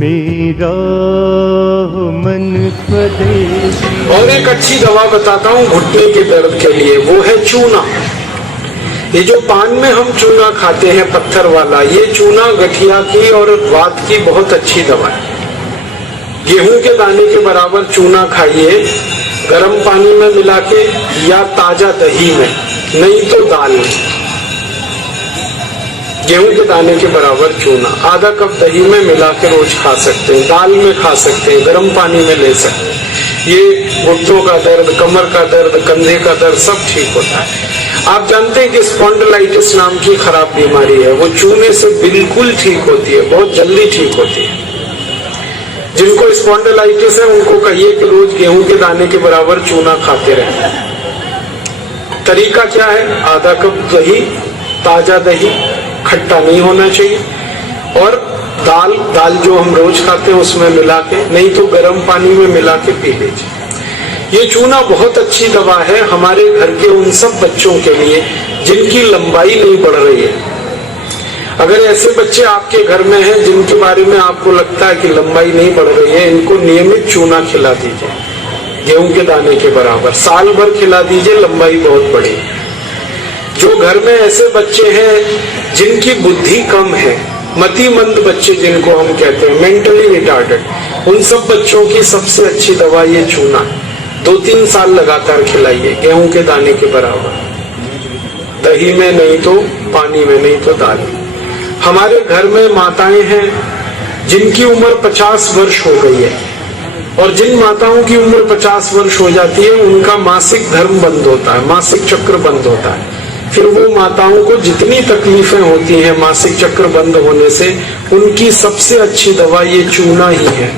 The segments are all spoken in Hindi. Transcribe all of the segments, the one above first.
मेरा मन स्वदेशी। और एक अच्छी दवा बताता हूँ घुटने के दर्द के लिए, वो है चूना। ये जो पान में हम चूना खाते हैं पत्थर वाला, ये चूना गठिया की और वात की बहुत अच्छी दवा है। गेहूं के दाने के बराबर चूना खाइए, गर्म पानी में मिला के या ताजा दही में, नहीं तो दाल में। गेहूं के दाने के बराबर चूना आधा कप दही में मिला के रोज खा सकते हैं, दाल में खा सकते हैं, गर्म पानी में ले सकते हैं। ये घुटनों का दर्द, कमर का दर्द, कंधे का दर्द सब ठीक होता है। आप जानते हैं कि स्पॉन्डिलाइटिस नाम की खराब बीमारी है, वो चूने से बिल्कुल ठीक होती है, बहुत जल्दी ठीक होती है। जिनको स्पॉन्डिलाइटिस है उनको कहिए कि रोज गेहूं के दाने के बराबर चूना खाते रहें। तरीका क्या है? आधा कप दही, ताजा दही, खट्टा नहीं होना चाहिए, और दाल जो हम रोज खाते हैं उसमें मिला के, नहीं तो गर्म पानी में मिला के पी लीजिए। ये चूना बहुत अच्छी दवा है हमारे घर के उन सब बच्चों के लिए जिनकी लंबाई नहीं बढ़ रही है। अगर ऐसे बच्चे आपके घर में हैं जिनके बारे में आपको लगता है कि लंबाई नहीं बढ़ रही है, इनको नियमित चूना खिला दीजिए, गेहूं के दाने के बराबर, साल भर खिला दीजिए, लंबाई बहुत बढ़ी। जो घर में ऐसे बच्चे हैं जिनकी बुद्धि कम है, मतिमंद बच्चे जिनको हम कहते हैं, मेंटली रिटार्डेड, उन सब बच्चों की सबसे अच्छी दवा ये चूना। 2-3 साल लगातार खिलाइए, गेहूं के दाने के बराबर, दही में नहीं तो पानी में, नहीं तो दाल में। हमारे घर में माताएं हैं जिनकी उम्र 50 वर्ष हो गई है, और जिन माताओं की उम्र 50 वर्ष हो जाती है उनका मासिक धर्म बंद होता है, मासिक चक्र बंद होता है। फिर वो माताओं को जितनी तकलीफें होती हैं मासिक चक्र बंद होने से, उनकी सबसे अच्छी दवा ये चूना ही है।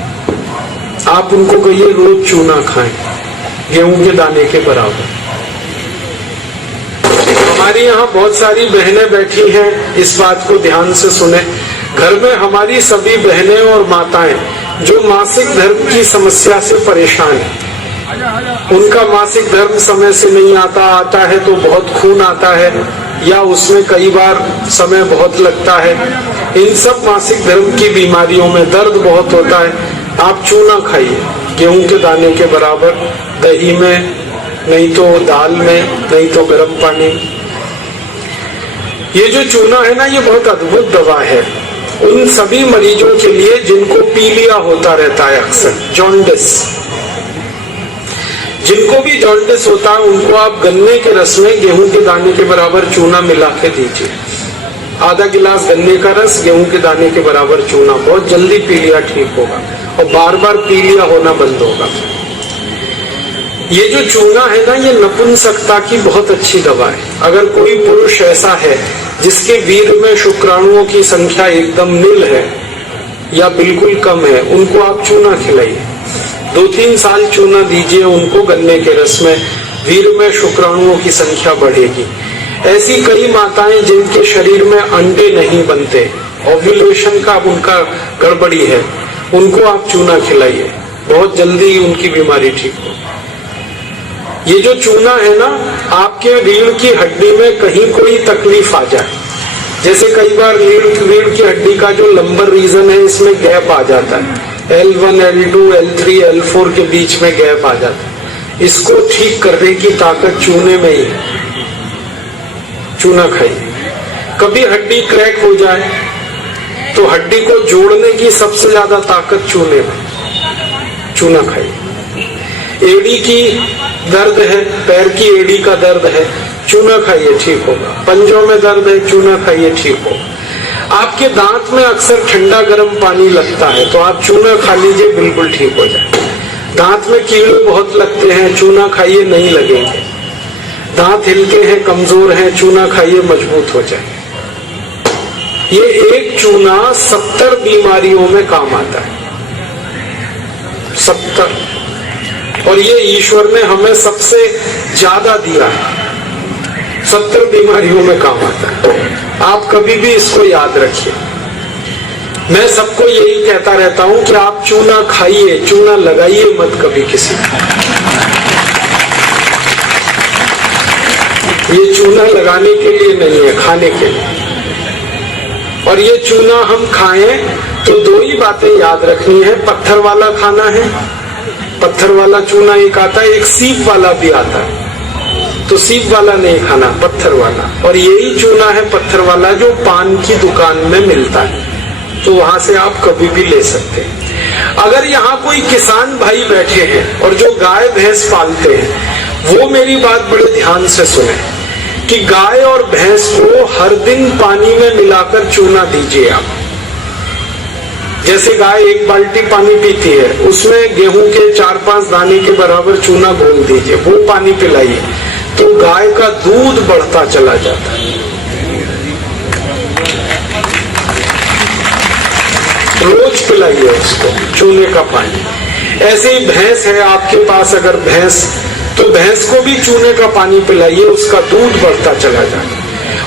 आप उनको कहिए रोज चूना खाएं, गेहूं के दाने के बराबर। हमारी यहाँ बहुत सारी बहनें बैठी हैं, इस बात को ध्यान से सुने। घर में हमारी सभी बहनें और माताएं जो मासिक धर्म की समस्या से परेशान हैं, उनका मासिक धर्म समय से नहीं आता है तो बहुत खून आता है, या उसमें कई बार समय बहुत लगता है, इन सब मासिक धर्म की बीमारियों में दर्द बहुत होता है। आप चूना खाइए, गेहूं के दाने के बराबर, दही में, नहीं तो दाल में, नहीं तो गर्म पानी। ये जो चूना है ना, ये बहुत अद्भुत दवा है उन सभी मरीजों के लिए जिनको पीलिया होता रहता है, अक्सर जॉन्डिस। जिनको भी जॉन्डिस होता है उनको आप गन्ने के रस में गेहूं के दाने के बराबर चूना मिला के दीजिए। आधा गिलास गन्ने का रस, गेहूं के दाने के बराबर चूना, बहुत जल्दी पीलिया ठीक होगा और बार बार पीलिया होना बंद होगा। ये जो चूना है ना, ये नपुंसकता की बहुत अच्छी दवा है। अगर कोई पुरुष ऐसा है जिसके वीर्य में शुक्राणुओं की संख्या एकदम नील है या बिल्कुल कम है, उनको आप चूना खिलाइए। 2-3 साल चूना दीजिए उनको गन्ने के रस में, वीर्य में शुक्राणुओं की संख्या बढ़ेगी। ऐसी कई माताएं जिनके शरीर में अंडे नहीं बनते, ओव्यूलेशन का उनका गड़बड़ी है, उनको आप चूना खिलाइए, बहुत जल्दी उनकी बीमारी ठीक हो। ये जो चूना है ना, आपके रीढ़ की हड्डी में कहीं कोई तकलीफ आ जाए, जैसे कई बार रीढ़ की हड्डी का जो लंबर रीजन है इसमें गैप आ जाता है, L1, L2, L3, L4 के बीच में गैप आ जाता है, इसको ठीक करने की ताकत चूने में ही। चूना खाइए। कभी हड्डी क्रैक हो जाए तो हड्डी को जोड़ने की सबसे ज्यादा ताकत चूने में, चूना खाइए। एड़ी की दर्द है, पैर की एड़ी का दर्द है, चूना खाइए, ठीक होगा। पंजों में दर्द है, चूना खाइए, ठीक होगा। आपके दांत में अक्सर ठंडा गर्म पानी लगता है तो आप चूना खा लीजिए, बिल्कुल ठीक हो जाए। दांत में कीड़े बहुत लगते हैं, चूना खाइए, नहीं लगेंगे। दांत हिलके हैं, कमजोर हैं, चूना खाइए, मजबूत हो जाए। ये एक चूना 70 बीमारियों में काम आता है, 70। और ये ईश्वर ने हमें सबसे ज्यादा दिया है, 70 बीमारियों में काम आता है। आप कभी भी इसको याद रखिए। मैं सबको यही कहता रहता हूं कि आप चूना खाइए, चूना लगाइए मत कभी किसी को। ये चूना लगाने के लिए नहीं है, खाने के लिए। और ये चूना हम खाएं तो दो ही बातें याद रखनी है, पत्थर वाला खाना है, पत्थर वाला चूना एक आता है, एक सीप वाला भी आता है। तो सीप वाला नहीं खाना, पत्थर वाला। और यही चूना है पत्थर वाला जो पान की दुकान में मिलता है, तो वहां से आप कभी भी ले सकते हैं। अगर यहाँ कोई किसान भाई बैठे हैं और जो गाय भैंस पालते हैं, वो मेरी बात बड़े ध्यान से सुने कि गाय और भैंस को हर दिन पानी में मिलाकर चूना दीजिए आप। जैसे गाय एक बाल्टी पानी पीती है, उसमें गेहूं के 4-5 दाने के बराबर चूना घोल दीजिए, वो पानी पिलाइए, तो गाय का दूध बढ़ता चला जाता है। रोज पिलाइए उसको चूने का पानी। ऐसे ही भैंस है आपके पास, अगर भैंस, तो भैंस को भी चूने का पानी पिलाइए, उसका दूध बढ़ता चला जाता है।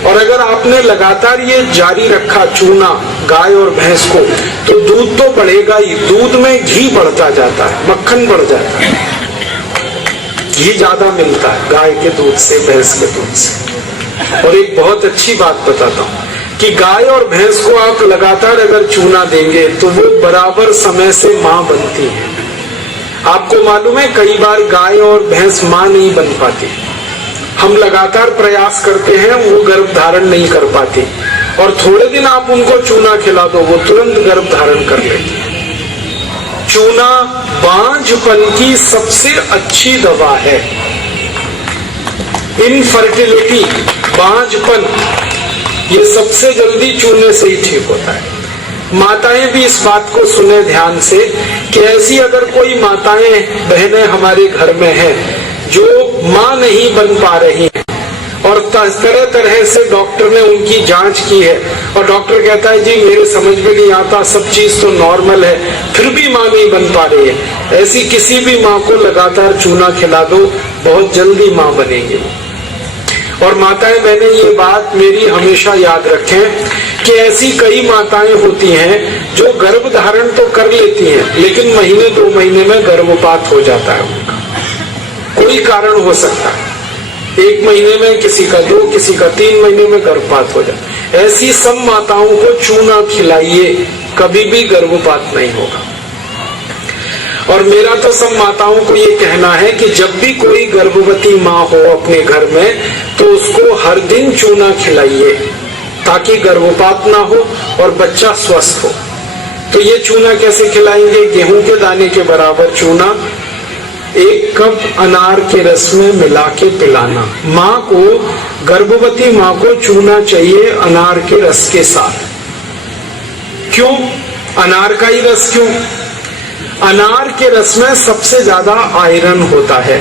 और अगर आपने लगातार ये जारी रखा चूना गाय और भैंस को, तो दूध तो बढ़ेगा ही, दूध में घी बढ़ता जाता है, मक्खन बढ़ जाता है, घी ज्यादा मिलता है गाय के दूध से, भैंस के दूध से। और एक बहुत अच्छी बात बताता हूँ कि गाय और भैंस को आप लगातार अगर चूना देंगे तो वो बराबर समय से माँ बनती है। आपको मालूम है कई बार गाय और भैंस माँ नहीं बन पाती, हम लगातार प्रयास करते हैं, वो गर्भ धारण नहीं कर पाती, और थोड़े दिन आप उनको चूना खिला दो, वो तुरंत गर्भ धारण कर लेती है। चूना बांझपन की सबसे अच्छी दवा है। इनफर्टिलिटी, बांझपन, ये सबसे जल्दी चूने से ही ठीक होता है। माताएं भी इस बात को सुने ध्यान से कि ऐसी अगर कोई माताएं बहनें हमारे घर में हैं जो मां नहीं बन पा रही हैं, और तरह तरह से डॉक्टर ने उनकी जांच की है, और डॉक्टर कहता है जी मेरे समझ में नहीं आता, सब चीज तो नॉर्मल है, फिर भी मां नहीं बन पा रही है, ऐसी किसी भी मां को लगातार चूना खिला दो, बहुत जल्दी मां बनेगी। और माताएं बहनें ये बात मेरी हमेशा याद रखें कि ऐसी कई माताएं होती हैं जो गर्भ धारण तो कर लेती हैं, लेकिन महीने 2 महीने में गर्भपात हो जाता है उनका, कोई कारण हो सकता है, 1 महीने में किसी का 2, किसी का 3 महीने में गर्भपात हो जाता है। ऐसी सब माताओं को चूना खिलाइए, कभी भी गर्भपात नहीं होगा। और मेरा तो सब माताओं को ये कहना है कि जब भी कोई गर्भवती माँ हो अपने घर में, तो उसको हर दिन चूना खिलाइए ताकि गर्भपात ना हो और बच्चा स्वस्थ हो। तो ये चूना कैसे खिलाएंगे? गेहूं के दाने के बराबर चूना 1 कप अनार के रस में मिला के पिलाना। माँ को, गर्भवती माँ को चूना चाहिए अनार के रस के साथ। क्यों अनार का ही रस? क्यों? अनार के रस में सबसे ज्यादा आयरन होता है,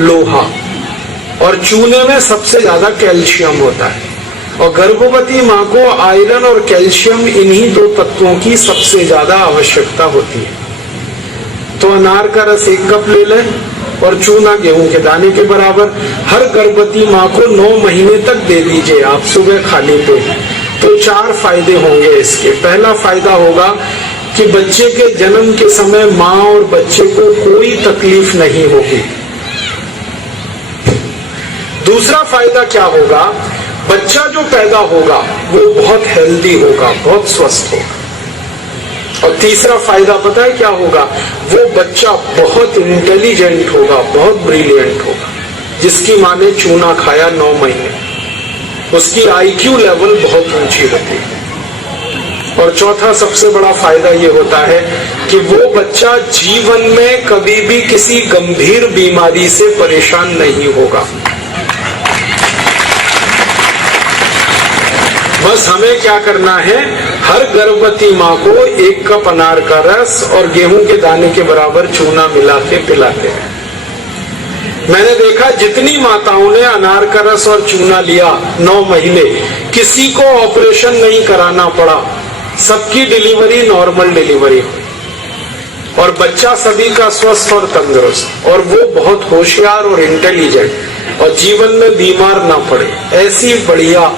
लोहा, और चूने में सबसे ज्यादा कैल्शियम होता है, और गर्भवती माँ को आयरन और कैल्शियम, इन्हीं 2 तत्वों की सबसे ज्यादा आवश्यकता होती है। तो अनार का रस 1 कप ले लें और चूना गेहूं के दाने के बराबर हर गर्भवती माँ को 9 महीने तक दे दीजिए आप सुबह खाली पेट। तो 4 फायदे होंगे इसके। पहला फायदा होगा कि बच्चे के जन्म के समय माँ और बच्चे को कोई तकलीफ नहीं होगी। दूसरा फायदा क्या होगा? बच्चा जो पैदा होगा वो बहुत हेल्दी होगा, बहुत स्वस्थ होगा। और तीसरा फायदा पता है क्या होगा? वो बच्चा बहुत इंटेलिजेंट होगा, बहुत ब्रिलियंट होगा। जिसकी माँ ने चूना खाया 9 महीने, उसकी IQ लेवल बहुत ऊंची होती है। और चौथा सबसे बड़ा फायदा ये होता है कि वो बच्चा जीवन में कभी भी किसी गंभीर बीमारी से परेशान नहीं होगा। बस हमें क्या करना है? हर गर्भवती माँ को 1 कप अनार का रस और गेहूं के दाने के बराबर चूना मिला के पिलाते हैं। मैंने देखा जितनी माताओं ने अनार का रस और चूना लिया 9 महीने, किसी को ऑपरेशन नहीं कराना पड़ा, सबकी डिलीवरी नॉर्मल डिलीवरी हुई, और बच्चा सभी का स्वस्थ और तंदुरुस्त, और वो बहुत होशियार और इंटेलिजेंट, और जीवन में बीमार ना पड़े। ऐसी बढ़िया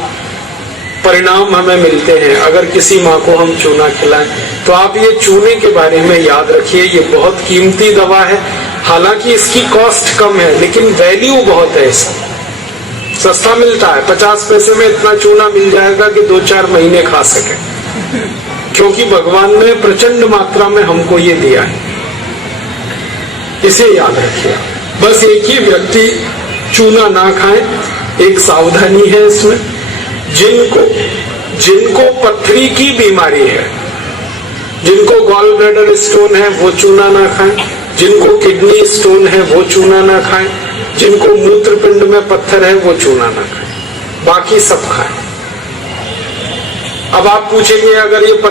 परिणाम हमें मिलते हैं अगर किसी माँ को हम चूना खिलाएं। तो आप ये चूने के बारे में याद रखिए, ये बहुत कीमती दवा है। हालांकि इसकी कॉस्ट कम है, लेकिन वैल्यू बहुत है इसकी। सस्ता मिलता है, 50 पैसे में इतना चूना मिल जाएगा कि 2-4 महीने खा सके। क्योंकि भगवान ने प्रचंड मात्रा में हमको ये दिया है, इसे याद रखिए। बस एक ही व्यक्ति चूना ना खाए, एक सावधानी है इसमें। जिनको पथरी की बीमारी है, जिनको गॉल ब्लैडर स्टोन है, वो चूना ना खाएं। जिनको किडनी स्टोन है वो चूना ना खाएं। जिनको मूत्रपिंड में पत्थर है वो चूना ना खाएं, बाकी सब खाएं। अब आप पूछेंगे अगर ये पत्थर